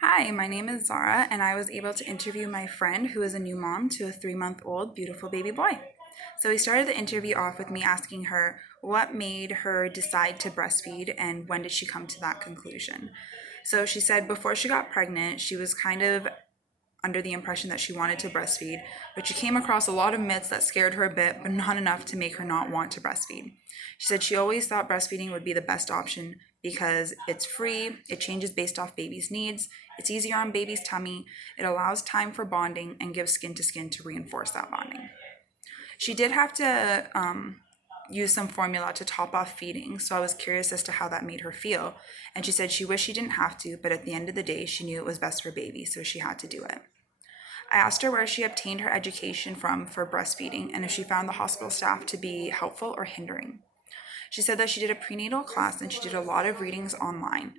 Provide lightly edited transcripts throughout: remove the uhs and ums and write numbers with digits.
Hi, my name is Zara, and I was able to interview my friend who is a new mom to a 3-month-old beautiful baby boy. So we started the interview off with me asking her what made her decide to breastfeed and when did she come to that conclusion. So she said before she got pregnant, she was kind of under the impression that she wanted to breastfeed, but she came across a lot of myths that scared her a bit, but not enough to make her not want to breastfeed. She said she always thought breastfeeding would be the best option because it's free, it changes based off baby's needs, it's easier on baby's tummy, it allows time for bonding, and gives skin to skin to reinforce that bonding. She did have to use some formula to top off feeding, so I was curious as to how that made her feel. And she said she wished she didn't have to, but at the end of the day, she knew it was best for baby, so she had to do it. I asked her where she obtained her education from for breastfeeding and if she found the hospital staff to be helpful or hindering. She said that she did a prenatal class and she did a lot of readings online.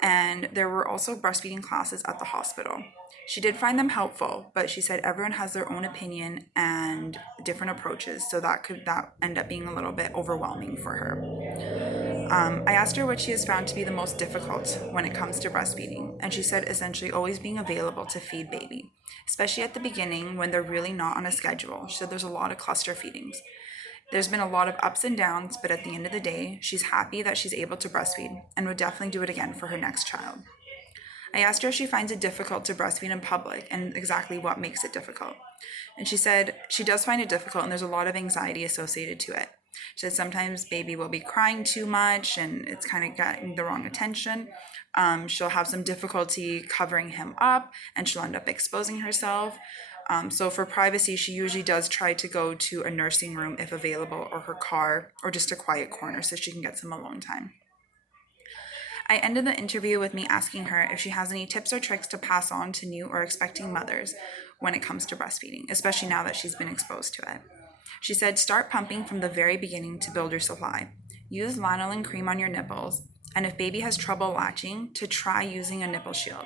And there were also breastfeeding classes at the hospital. She did find them helpful, but she said everyone has their own opinion and different approaches, so that could end up being a little bit overwhelming for her. I asked her what she has found to be the most difficult when it comes to breastfeeding, and she said essentially always being available to feed baby, especially at the beginning when they're really not on a schedule. She said there's a lot of cluster feedings. There's been a lot of ups and downs, but at the end of the day, she's happy that she's able to breastfeed and would definitely do it again for her next child. I asked her if she finds it difficult to breastfeed in public and exactly what makes it difficult. And she said she does find it difficult and there's a lot of anxiety associated to it. She said sometimes baby will be crying too much and it's kind of getting the wrong attention. She'll have some difficulty covering him up and she'll end up exposing herself. So for privacy, she usually does try to go to a nursing room if available, or her car, or just a quiet corner so she can get some alone time. I ended the interview with me asking her if she has any tips or tricks to pass on to new or expecting mothers when it comes to breastfeeding, especially now that she's been exposed to it. She said start pumping from the very beginning to build your supply. Use lanolin cream on your nipples, and if baby has trouble latching, to try using a nipple shield.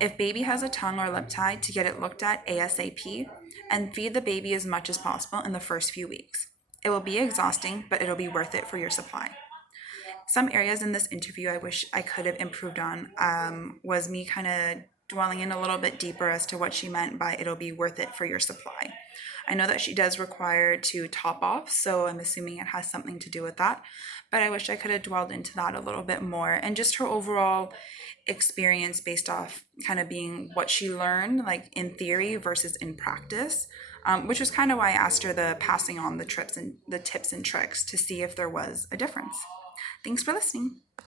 If baby has a tongue or lip tie, to get it looked at ASAP, and feed the baby as much as possible in the first few weeks. It will be exhausting, but it'll be worth it for your supply. Some areas in this interview I wish I could have improved on was me kind of dwelling in a little bit deeper as to what she meant by it'll be worth it for your supply. I know that she does require to top off, so I'm assuming it has something to do with that, but I wish I could have dwelled into that a little bit more, and just her overall experience based off kind of being what she learned, like in theory versus in practice, which was kind of why I asked her the passing on the tips and tricks to see if there was a difference. Thanks for listening.